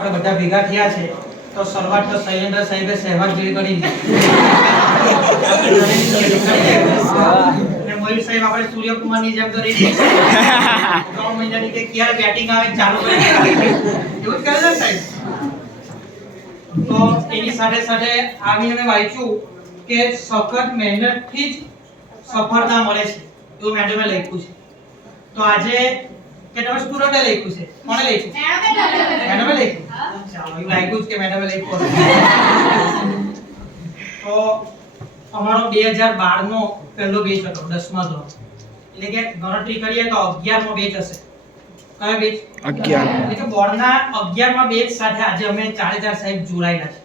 આપણે બધા ભેગા થયા છે તો શરૂઆત તો શૈલેન્દ્ર સાહેબે સહેવાગ જેવી કરી અને મયુર સાહેબ આપણે સૂર્યકુમારની જેમ કરી 3 મહિનાની કે ક્યારે બેટિંગ આવે ચાલુ કરી એવું જ કરે છે સાહેબ। તો એની સાથે સાથે આવીને મેં વાંચ્યું કે સખત મહેનતથી જ સફળતા મળે છે એવું મેડમે લખ્યું છે। તો આજે કે તમે સ્ટુડન્ટે લખ્યું છે, કોણે લખ્યું? મેડમે લખ્યું। ચાલો એવું લાગ્યું કે મેડમે લખ્યું। તો અમારો 2012 નો પહેલો બેચ હતો 10મા ધોરણ, એટલે કે ગણતરી કરીએ તો 11મો બેચ હશે। કયો બેચ? 11। એટલે કે બોર્ડના 11મા બેચ સાથે આજે અમે 4 સાહેબ જોડાયેલા છે।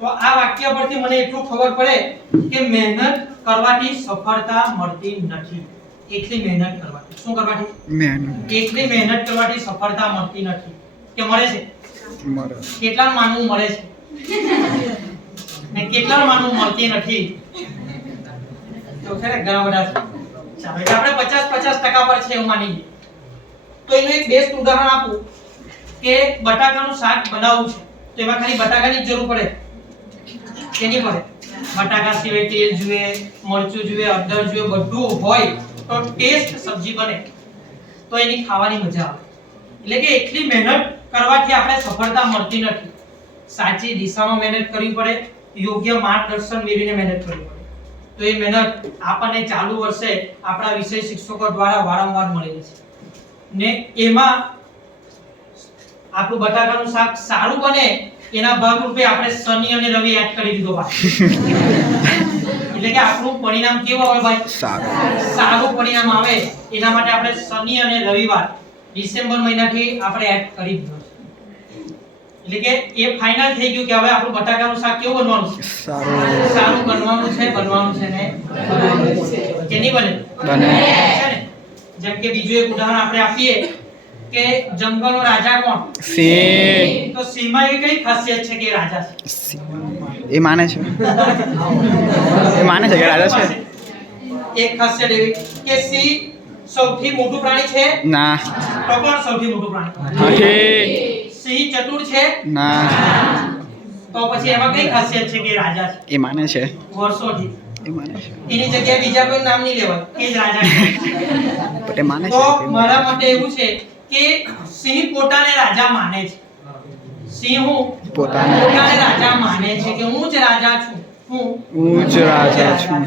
તો આ વાક્ય પરથી મને એટલું ખબર પડે કે મહેનત કરવાથી સફળતા મળતી નથી। એકલી મહેનત કરવાથી, શું કરવાથી? મહેનત। એકલી મહેનત કરવાથી સફળતા મળતી નથી કે મળે છે? મળે। કેટલા માનવું મળે છે ને કેટલા માનવું મળતી નથી? તો છે ને ઘણા બધા છે। ચાલો એટલે આપણે 50-50% પર છે એવું માની લઈએ। તો એનું એક બેસ્ટ ઉદાહરણ આપું કે બટાકાનું શાક બનાવવું છે તો એમાં ખાલી બટાકાની જ જરૂર પડે કે નહીં પડે? બટાકા સિવાય તેલ જોઈએ, મરચું જોઈએ, હળદર જોઈએ, બધું હોય તો ટેસ્ટ સબ્જી બને તો એની ખાવાની મજા આવે। એટલે કે એકલી મહેનત કરવાથી આપણે સફળતા મળતી નથી। સાચી દિશામાં મહેનત કરવી પડે, યોગ્ય માર્ગદર્શન મેળવીને મહેનત કરવી પડે। તો એ મહેનત આપણને ચાલુ વર્ષે આપણા વિષય શિક્ષકો દ્વારા વારંવાર મળેલી છે ને એમાં આપણું બટાકાનું શાક સારું બને એના ભાગરૂપે આપણે શનિ અને રવિ એડ કરી દીધો એટલે કે આપણું પરિણામ કેવું આવે ભાઈ? સારું પરિણામ આવે એના માટે આપણે શનિ અને રવિવાર ડિસેમ્બર મહિનાથી આપણે એડ કરી દીધો છે। એટલે કે એ ફાઇનલ થઈ ગયું કે હવે આપણું બટાકાનું શાક કેવું બનવાનું છે? સારું બનવાનું છે ને કે નહીં બને? બને છે ને। જેમ કે બીજું એક ઉદાહરણ આપણે આપીએ કે જંગલનો રાજા કોણ? સિંહ। તો સિંહમાં એવી કઈ ખાસિયત છે કે રાજા છે? એ માને છે કે રાજા છે। એક ખાસિયત એવી કે સિંહ સૌથી મોટું પ્રાણી છે? ના। તો કોણ સૌથી મોટું પ્રાણી? હાથી। સિંહ ચતુર છે? ના। તો પછી એમાં કઈ ખાસિયત છે કે રાજા છે? એ માને છે વર્ષોથી એ માને છે એની જગ્યાએ બીજા કોઈ નામ નહીં લેવાય, એ જ રાજા છે। પણ એ માને છે તો મારા માટે એવું છે કે સિંહ પોતાને રાજા માને છે। સિંહ હું પોતાને રાજા માને છે કે હું જ રાજા છું, હું જ રાજા છું,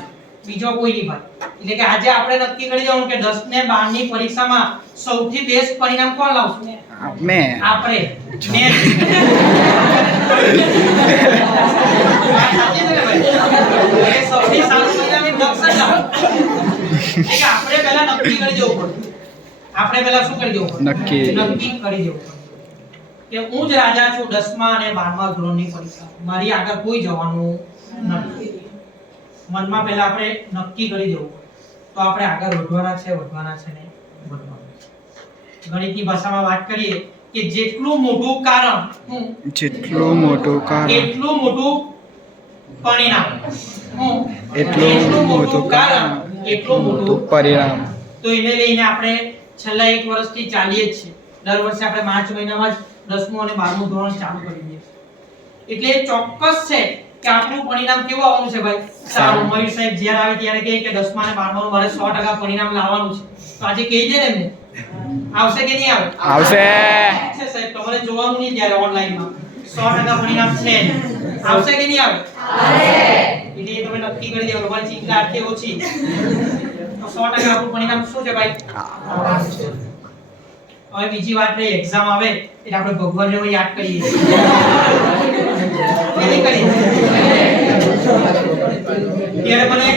બીજો કોઈ નહીં ભાઈ। એટલે કે આજે આપણે નક્કી કરી દેવાનું કે 10 ને 12 ની પરીક્ષામાં સૌથી બેસ્ટ પરિણામ કોણ લાવશે? મેં। આપણે સૌથી સારું પરિણામ એ દક્ષ લાવે। એટલે આપણે પહેલા નક્કી કરી દેવું પડે। આપણે પહેલા શું કરી દેવું પડે? નક્કી કરી દેવું પડે કે હું જ રાજા છું 10મા અને 12મા ધોરણની પરીક્ષા, મારી આગળ કોઈ જવાનું નથી। મનમાં પહેલા આપણે નક્કી કરી દેવું તો આપણે આગળ વધવાના છે ને વધવાના। ગણિતની ભાષામાં વાત કરીએ કે જેટલું મોટું કારણ જેટલું મોટું કારણ એટલું મોટું પરિણામ। એટલું મોટું કારણ એટલું મોટું પરિણામ। તો એને લઈને આપણે છેલ્લા 1 વર્ષથી ચાલીએ જ છે। દર વર્ષે આપણે માર્ચ મહિનામાં જ 10મું અને 12મું ધોરણ ચાલુ કરી દઈએ છીએ। એટલે ચોક્કસ છે કે આપણું પરિણામ કેવું આવવાનું છે ભાઈ? સારું। મયુર સાહેબ જ્યારે આવે ત્યારે કહે કે 10મા અને 12મા નું મારે 100% પરિણામ લાવવાનું છે, તો આજે કહી દે ને એમને આવશે કે નહીં આવે? આવશે સાહેબ। તમારે જોવાનું નહીં ત્યારે ઓનલાઈનમાં 100% પરિણામ છે, આવશે કે નહીં આવે? એટલે એ તમે નક્કી કરી દેવાનું, તમારી ચિંતા આટલી ઓછી તો 100% આપણું પરિણામ શું છે ભાઈ? હવે બીજી વાત રહી એક્ઝામ આવે એટલે આપણે ભગવાનને યાદ કરીએ કેની કરીએ? ત્યારે મને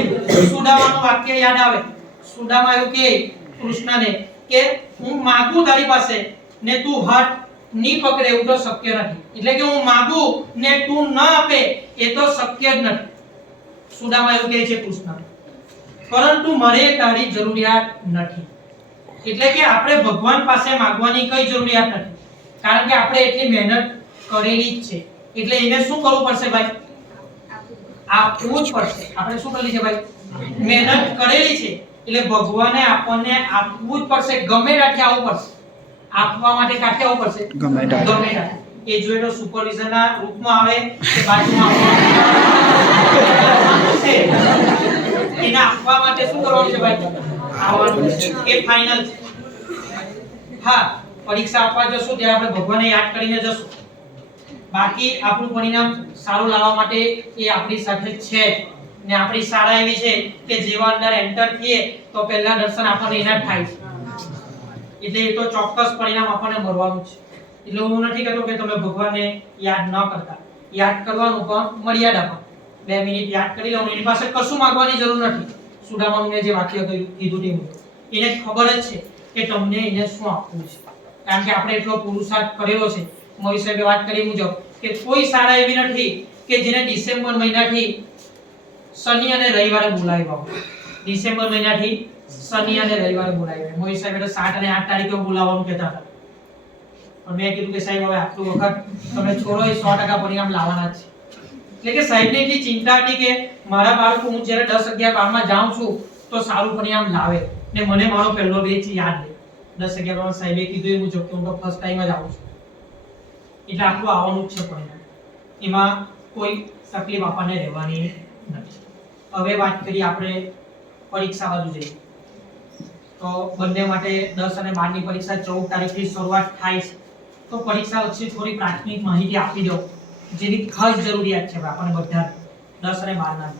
સુદામાનું વાક્ય યાદ આવે। સુદામા એવું કહે કૃષ્ણને કે હું માંગુ તારી પાસે ને તું હાથ ની પકડે એવું તો શક્ય નથી। એટલે કે હું માંગુ ને તું ન આપે એ તો શક્ય જ નથી। સુદામા એવું કહે છે કૃષ્ણ, પરંતુ મને તારી જરૂરિયાત નથી। એટલે કે આપણે ભગવાન પાસે માંગવાની કઈ જરૂરિયાત નથી, કારણ કે આપણે એટલી મહેનત કરેલી જ છે। એટલે એને શું કરવું પડશે ભાઈ? આપવું જ પડશે। આપણે શું કરેલી છે ભાઈ? મહેનત કરેલી છે એટલે ભગવાને આપણને આપવું જ પડશે, ગમે ત્યાંથી આવવું પડશે। આપવા માટે કાઢી આવવું પડશે ગમે ત્યારે. ગમે ત્યારે. એ જોઈએ તો સુપરવિઝનના રૂપમાં આવે કે બાજુમાં આવે એને આપવા માટે શું કરવાનું છે ભાઈ આવવાનું છે એ ફાઇનલ છે. હા પરીક્ષા આપવા જશું ત્યારે આપણે ભગવાનને યાદ કરીને જશું. બાકી આપણું પરિણામ સારું લાવવા માટે એ આપણી સાથે છે ને આપણી શાળા એવી છે કે જેવા અંદર એન્ટર થઈએ તો પહેલા દર્શન આપણને એના જ થાય છે. એટલે એ તો ચોક્કસ પરિણામ આપણને મળવાનું છે. એટલે હું નથી કહેતો કે તમે ભગવાનને યાદ ન કરતા, યાદ કરવાનું પણ મર્યાદામાં. 2 મિનિટ યાદ કરી લેવાનું, એની પાસે કશું માંગવાની જરૂર નથી. સુદામાનું મેં જે વાક્ય કીધું તે મુજબ એને ખબર જ છે કે તમને એને શું આપવું છે, કારણ કે આપણે એટલો પુરુષાર્થ કરેલો છે. મોરી સાહેબે વાત કરી મુજબ કે કોઈ શાળા એવી નથી કે જેને ડિસેમ્બર મહિનાથી શનિ અને રવિવારે બોલાવ્યા હોય. ડિસેમ્બર મહિનાથી શનિ અને રવિવારે બોલાવ્યા. મોરી સાહેબે તો 7 અને 8 તારીખે બોલાવવાનું કહેતા હતા. પણ મેં કીધું કે સાહેબ હવે આટલું વખત તમે છોડો, એ 100% પરિણામ લાવવાના જ છે. એટલે કે સાહેબને એટલી ચિંતા હતી કે મારા બાળકો હું જ્યારે 10, 11, 12 માં જાઉં છું તો સારું પરિણામ લાવે ને મને મારો પહેલો બેચ યાદ રહે. 10, 11 માં સાહેબે કીધું એ મુજબ કે હું તો ફર્સ્ટ ટાઈમ જ આવું છું, એટલે આપણું આવવાનું જ છે પરિણામ. એમાં કોઈ તકલીફ આપણને રહેવાની નથી. હવે વાત કરીએ આપણે પરીક્ષા બાજુ જઈએ તો બંને માટે 10 અને 12 ની પરીક્ષા 14 તારીખથી શરૂઆત થાય છે. તો પરીક્ષા લક્ષી થોડી પ્રાથમિક માહિતી આપી દો જેની ખાસ જરૂરિયાત છે આપણને બધા 10 અને 12 ના.